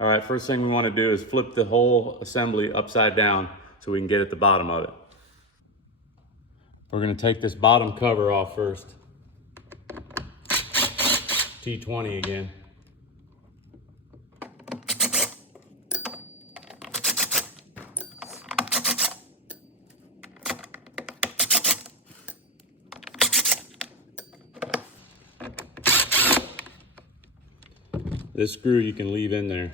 All right, first thing we want to do is flip the whole assembly upside down so we can get at the bottom of it. We're going to take this bottom cover off first. T20 again. This screw you can leave in there.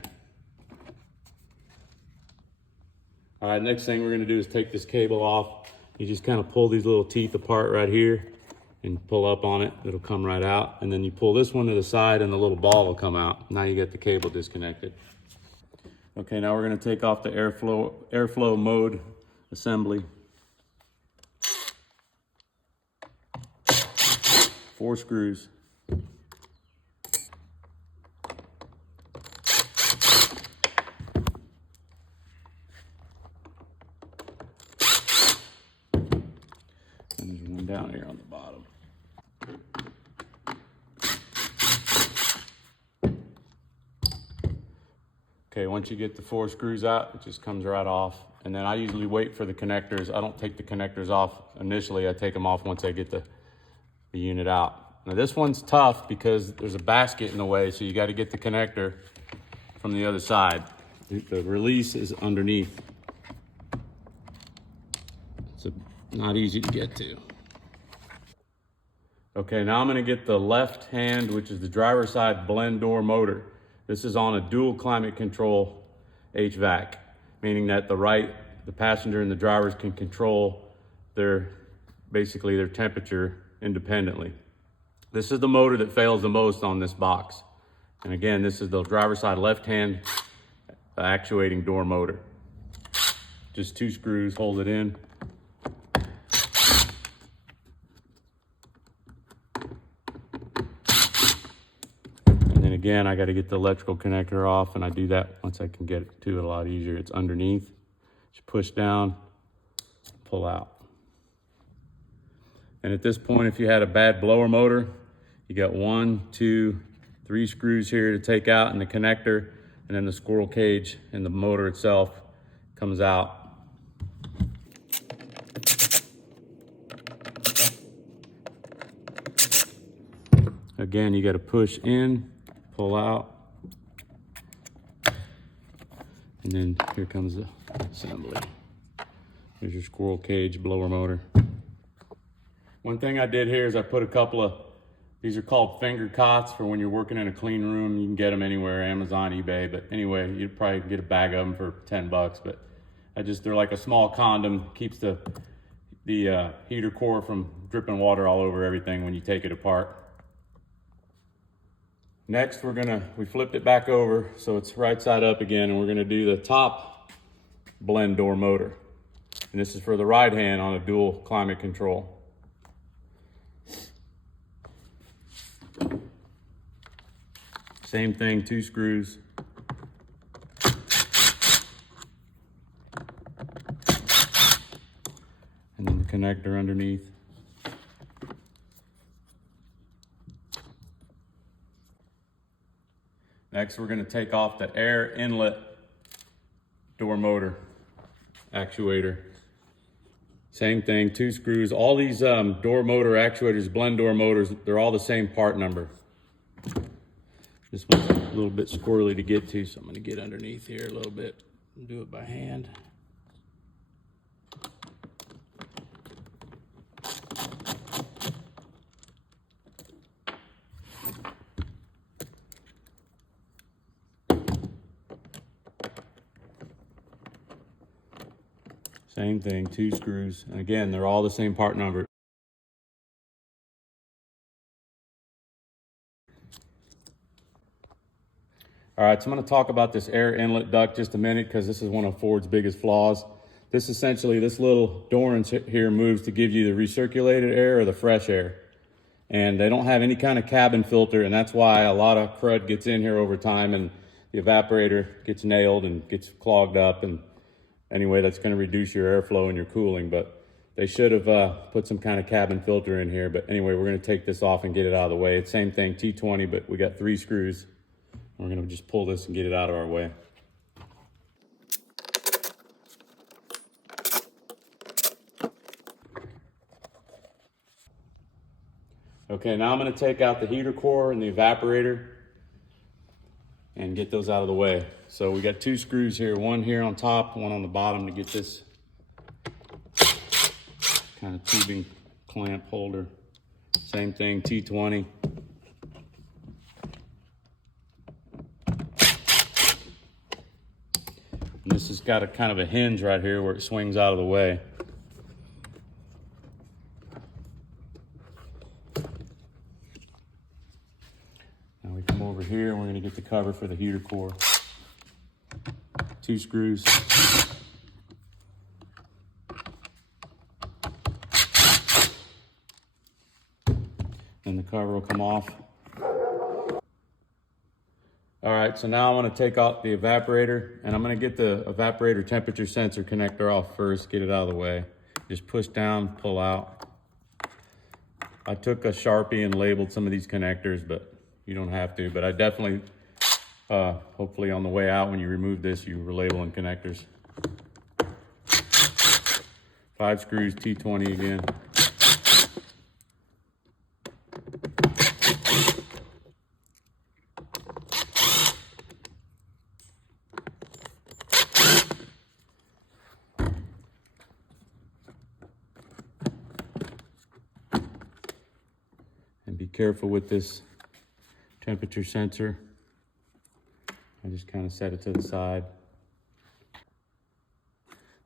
All right, next thing we're gonna do is take this cable off. You just kind of pull these little teeth apart right here and pull up on it. It'll come right out. And then you pull this one to the side and the little ball will come out. Now you get the cable disconnected. Okay, now we're gonna take off the airflow mode assembly. 4 screws. And there's one down here on the bottom. Okay, once you get the 4 screws out, it just comes right off. And then I usually wait for the connectors. I don't take the connectors off initially. I take them off once I get the unit out. Now this one's tough because there's a basket in the way, so you got to get the connector from the other side. The release is underneath. It's not easy to get to. Okay, now I'm going to get the left hand, which is the driver's side blend door motor. This is on a dual climate control HVAC, meaning that the passenger and the drivers can control basically their temperature independently. This is the motor that fails the most on this box. And again, this is the driver's side left hand actuating door motor. Just 2 screws hold it in. Again, I got to get the electrical connector off, and I do that once I can get to it a lot easier. It's underneath. Just push down, pull out. And at this point, if you had a bad blower motor, you got 1, 2, 3 screws here to take out and the connector, and then the squirrel cage and the motor itself comes out. Again, you got to push in, pull out, and then here comes the assembly. There's your squirrel cage blower motor. One thing I did here is I put a couple of, these are called finger cots for when you're working in a clean room. You can get them anywhere, Amazon, eBay, but anyway, you'd probably get a bag of them for 10 bucks, but they're like a small condom, keeps the heater core from dripping water all over everything when you take it apart. Next, we flipped it back over so it's right side up again, and we're gonna do the top blend door motor. And this is for the right hand on a dual climate control. Same thing, 2 screws. And then the connector underneath. Next, we're going to take off the air inlet door motor actuator. Same thing, 2 screws. All these door motor actuators, blend door motors, they're all the same part number. This one's a little bit squirrely to get to, so I'm going to get underneath here a little bit and do it by hand. Same thing, 2 screws. And again, they're all the same part number. All right, so I'm gonna talk about this air inlet duct just a minute because this is one of Ford's biggest flaws. This little door here moves to give you the recirculated air or the fresh air. And they don't have any kind of cabin filter, and that's why a lot of crud gets in here over time and the evaporator gets nailed and gets clogged up. And anyway, that's going to reduce your airflow and your cooling, but they should have put some kind of cabin filter in here. But anyway, we're going to take this off and get it out of the way. It's same thing, T20, but we got 3 screws We're gonna just pull this and get it out of our way. Okay, now I'm gonna take out the heater core and the evaporator and get those out of the way. So we got 2 screws here, one here on top, one on the bottom to get this kind of tubing clamp holder. Same thing, T20. And this has got a kind of a hinge right here where it swings out of the way. Now we come over here and we're gonna get the cover for the heater core. 2 screws. And the cover will come off. All right, so now I'm gonna take out the evaporator and I'm gonna get the evaporator temperature sensor connector off first, get it out of the way. Just push down, pull out. I took a Sharpie and labeled some of these connectors, but you don't have to. But I definitely, hopefully on the way out when you remove this, you were labeling connectors. 5 screws, T20 again. And be careful with this temperature sensor. I just kind of set it to the side.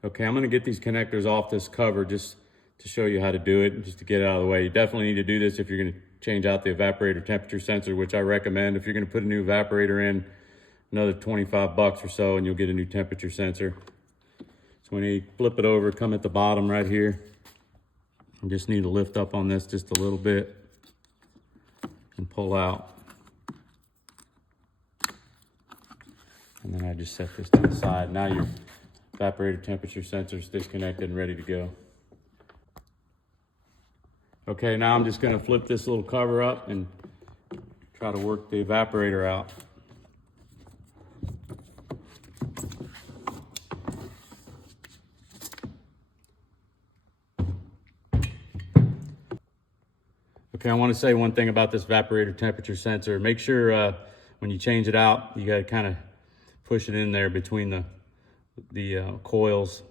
Okay, I'm gonna get these connectors off this cover just to show you how to do it, just to get it out of the way. You definitely need to do this if you're gonna change out the evaporator temperature sensor, which I recommend. If you're gonna put a new evaporator in, another 25 bucks or so, and you'll get a new temperature sensor. So when you flip it over, come at the bottom right here. You just need to lift up on this just a little bit and pull out. And then I just set this to the side. Now your evaporator temperature sensor is disconnected and ready to go. Okay, now I'm just gonna flip this little cover up and try to work the evaporator out. Okay, I want to say one thing about this evaporator temperature sensor. Make sure when you change it out, you gotta kind of push it in there between the coils.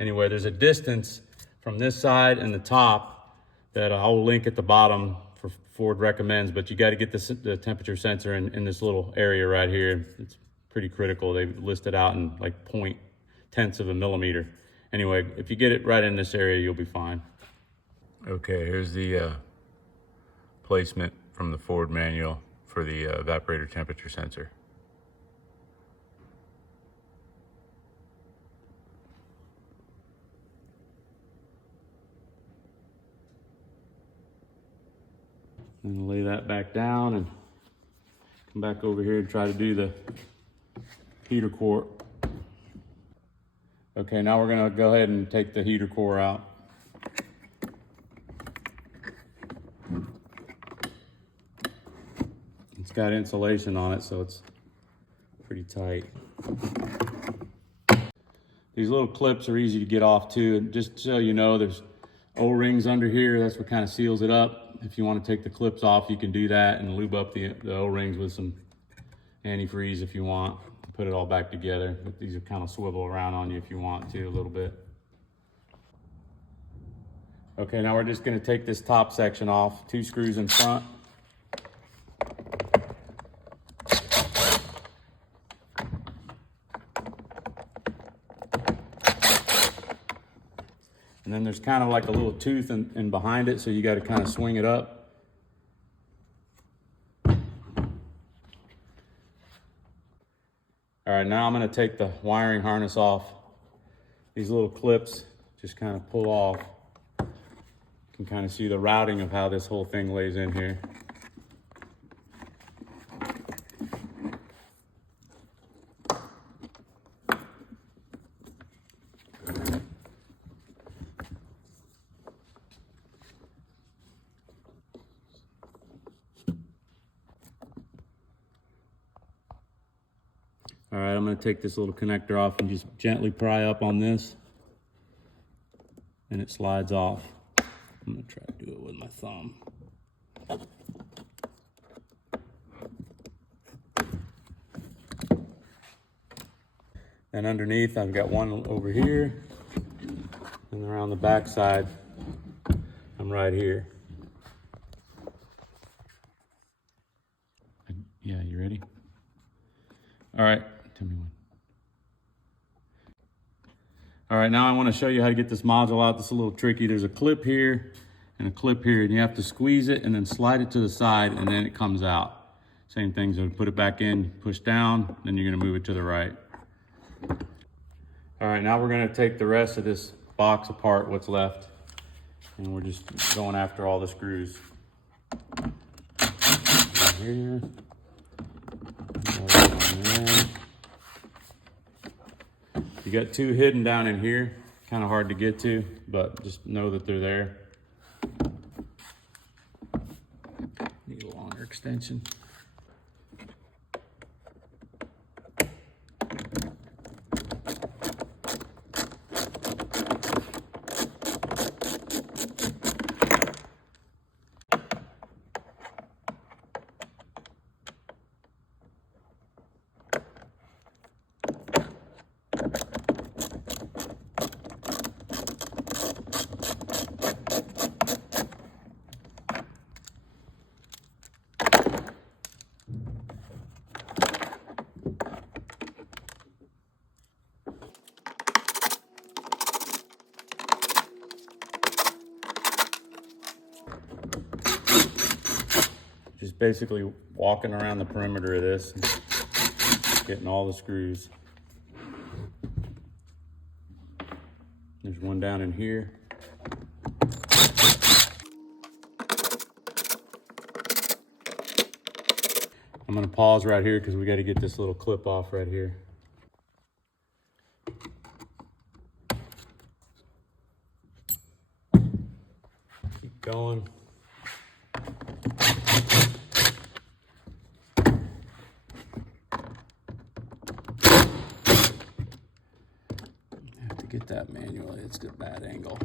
Anyway, there's a distance from this side and the top that I'll link at the bottom for Ford recommends, but you got to get the temperature sensor in this little area right here. It's pretty critical. They've listed out in like 0.1 of a millimeter. Anyway, if you get it right in this area, you'll be fine. Okay, here's the placement from the Ford manual for the evaporator temperature sensor. And lay that back down and come back over here and try to do the heater core. Okay, now we're gonna go ahead and take the heater core out. It's got insulation on it, so it's pretty tight. These little clips are easy to get off too. And just so you know, there's O-rings under here. That's what kind of seals it up. If you want to take the clips off, you can do that and lube up the O-rings with some antifreeze if you want. Put it all back together. But these are kind of swivel around on you if you want to a little bit. Okay, now we're just going to take this top section off. 2 screws in front. And then there's kind of like a little tooth in behind it, so you got to kind of swing it up. All right, now I'm going to take the wiring harness off. These little clips just kind of pull off. You can kind of see the routing of how this whole thing lays in here. All right, I'm gonna take this little connector off and just gently pry up on this, and it slides off. I'm gonna try to do it with my thumb. And underneath, I've got one over here, and around the back side, I'm right here. Yeah, you ready? All right, tell me when. All right, now I want to show you how to get this module out. This is a little tricky. There's a clip here and a clip here, and you have to squeeze it and then slide it to the side, and then it comes out. Same thing, so put it back in, push down, then you're gonna move it to the right. All right, now we're gonna take the rest of this box apart, what's left, and we're just going after all the screws. Here. You got two hidden down in here, kind of hard to get to, but just know that they're there. Need a longer extension. Just basically walking around the perimeter of this, getting all the screws. There's one down in here. I'm gonna pause right here because we got to get this little clip off right here. Keep going. Have to get that manually, it's a bad angle.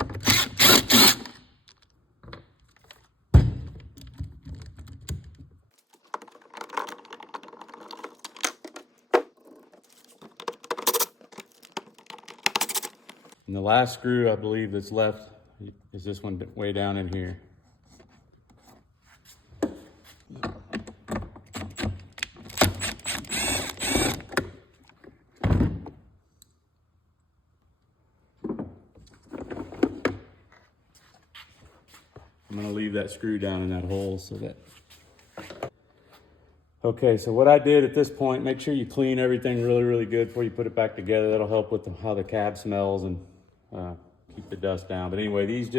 And the last screw I believe that's left is this one way down in here. I'm gonna leave that screw down in that hole so that. Okay, so what I did at this point, make sure you clean everything really, really good before you put it back together. That'll help with how the cab smells and keep the dust down. But anyway, these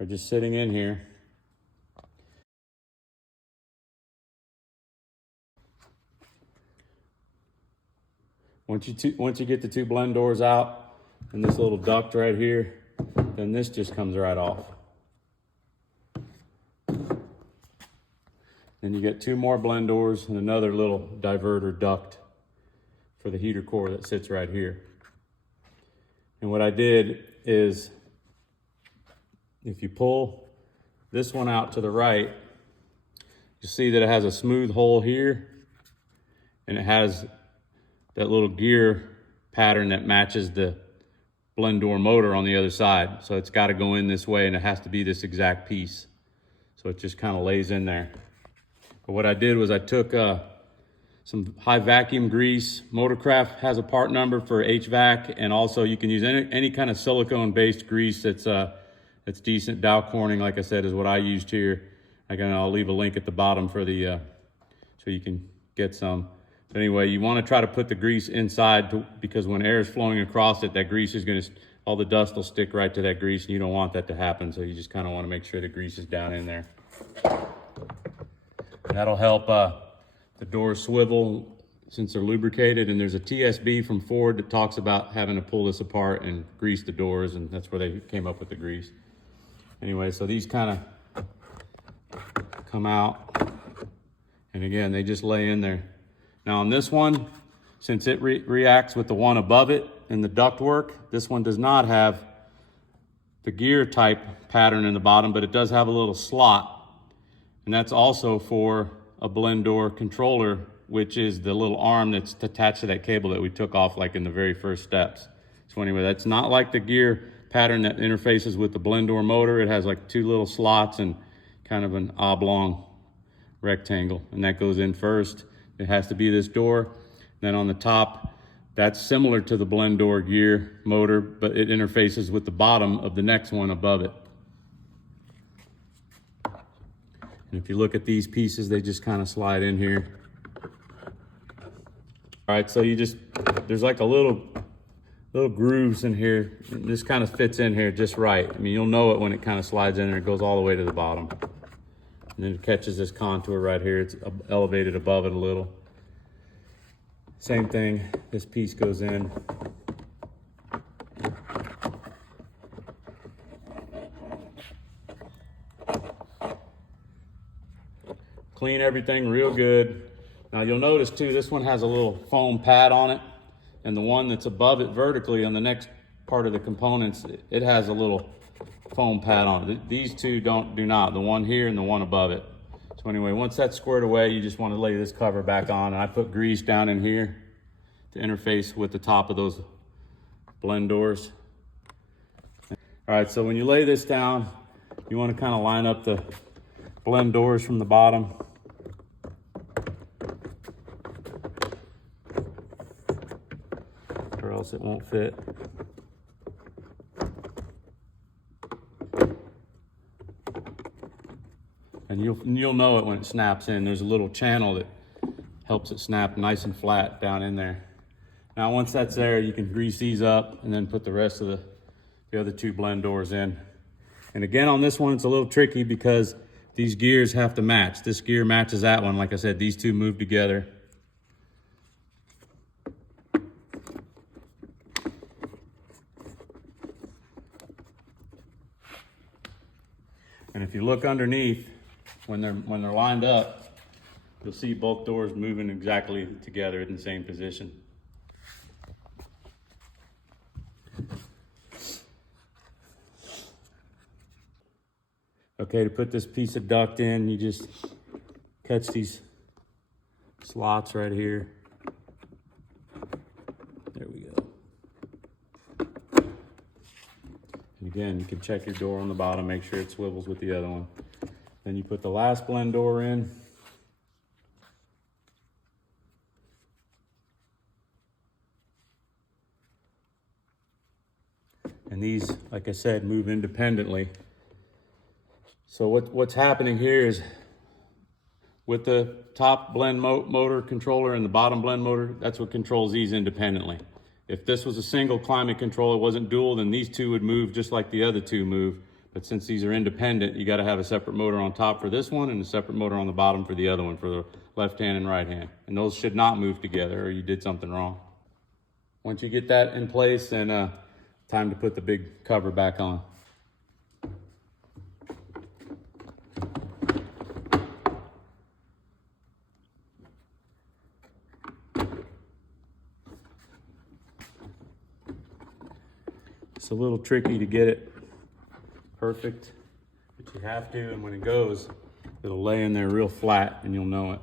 are just sitting in here. Once you get the two blend doors out and this little duct right here, then this just comes right off. Then you get two more blend doors and another little diverter duct for the heater core that sits right here. And what I did is, if you pull this one out to the right, you see that it has a smooth hole here, and it has that little gear pattern that matches the blend door motor on the other side. So it's got to go in this way, and it has to be this exact piece. So it just kind of lays in there. But what I did was I took some high vacuum grease. Motorcraft has a part number for HVAC, and also you can use any kind of silicone-based grease that's decent. Dow Corning, like I said, is what I used here. Again, I'll leave a link at the bottom for the so you can get some. But anyway, you want to try to put the grease inside because when air is flowing across it, that grease is going to, all the dust will stick right to that grease, and you don't want that to happen. So you just kind of want to make sure the grease is down in there. And that'll help the doors swivel since they're lubricated. And there's a TSB from Ford that talks about having to pull this apart and grease the doors, and that's where they came up with the grease. Anyway, so these kind of come out, and again, they just lay in there. Now on this one, since it reacts with the one above it in the ductwork, this one does not have the gear type pattern in the bottom, but it does have a little slot. And that's also for a blend door controller, which is the little arm that's attached to that cable that we took off like in the very first steps. So anyway, that's not like the gear pattern that interfaces with the blend door motor. It has like 2 little slots and kind of an oblong rectangle, and that goes in first. It has to be this door. Then on the top, that's similar to the blend door gear motor, but it interfaces with the bottom of the next one above it. And if you look at these pieces, they just kind of slide in here. All right, so there's like a little grooves in here. This kind of fits in here just right. I mean, you'll know it when it kind of slides in there. It goes all the way to the bottom. And then it catches this contour right here. It's elevated above it a little. Same thing, this piece goes in. Clean everything real good. Now you'll notice too, this one has a little foam pad on it, and the one that's above it vertically on the next part of the components, it has a little foam pad on it. These two do not, the one here and the one above it. So anyway, once that's squared away, you just want to lay this cover back on, and I put grease down in here to interface with the top of those blend doors. All right, so when you lay this down, you want to kind of line up the blend doors from the bottom. Or else it won't fit. And you'll know it when it snaps in. There's a little channel that helps it snap nice and flat down in there. Now once that's there, you can grease these up and then put the rest of the other 2 blend doors in. And again, on this one, it's a little tricky because these gears have to match. This gear matches that one. Like I said, these 2 move together. And if you look underneath, when they're lined up, you'll see both doors moving exactly together in the same position. Okay, to put this piece of duct in, you just catch these slots right here. There we go. And again, you can check your door on the bottom, make sure it swivels with the other one. Then you put the last blend door in. And these, like I said, move independently. So what's happening here is with the top blend motor controller and the bottom blend motor, that's what controls these independently. If this was a single climate controller, wasn't dual, then these 2 would move just like the other 2 move. But since these are independent, you got to have a separate motor on top for this one and a separate motor on the bottom for the other one, for the left hand and right hand. And those should not move together or you did something wrong. Once you get that in place, then time to put the big cover back on. It's a little tricky to get it perfect, but you have to, and when it goes, it'll lay in there real flat and you'll know it.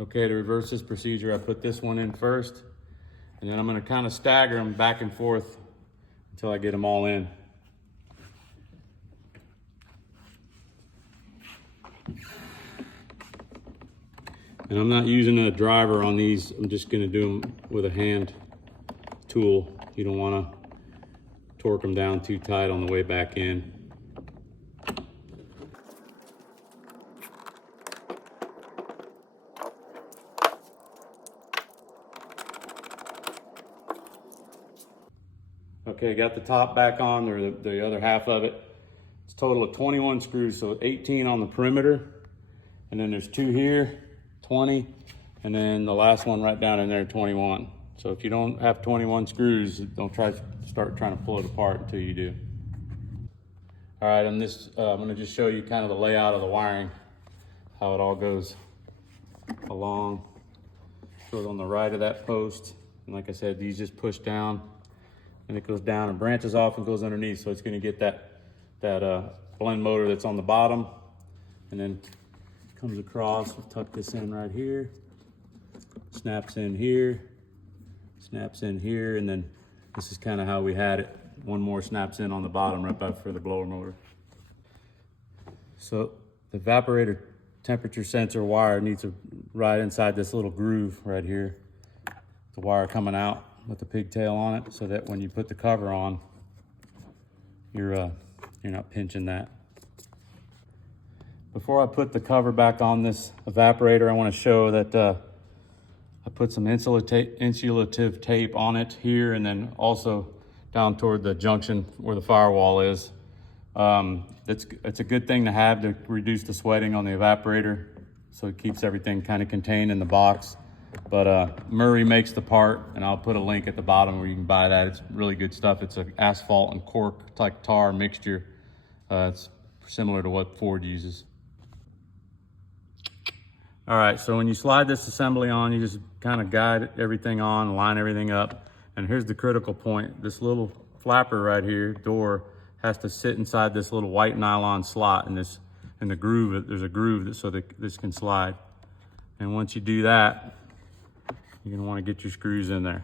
Okay, to reverse this procedure, I put this one in first, and then I'm going to kind of stagger them back and forth until I get them all in. And I'm not using a driver on these. I'm just going to do them with a hand tool. You don't want to torque them down too tight on the way back in. Okay, got the top back on, or the other half of it. It's a total of 21 screws, so 18 on the perimeter. And then there's 2 here. 20, and then the last one right down in there, 21. So if you don't have 21 screws, don't start trying to pull it apart until you do. All right, on this, I'm gonna just show you kind of the layout of the wiring. how it all goes along. Goes on the right of that post. And like I said, these just push down and it goes down and branches off and goes underneath. So it's gonna get that blend motor that's on the bottom, and then comes across. We'll tuck this in right here, snaps in here, snaps in here, and then this is kind of how we had it. One more snaps in on the bottom right back for the blower motor. So the evaporator temperature sensor wire needs to ride inside this little groove right here. The wire coming out with the pigtail on it, so that when you put the cover on, you're not pinching that. Before I put the cover back on this evaporator, I want to show that I put some insulative tape on it here, and then also down toward the junction where the firewall is. It's a good thing to have to reduce the sweating on the evaporator, so it keeps everything kind of contained in the box. But Murray makes the part, and I'll put a link at the bottom where you can buy that. It's really good stuff. It's an asphalt and cork like tar mixture. It's similar to what Ford uses. All right, so when you slide this assembly on, you just kind of guide everything on, line everything up. And here's the critical point. This little flapper right here, door, has to sit inside this little white nylon slot in the groove. There's a groove so that this can slide. And once you do that, you're gonna want to get your screws in there.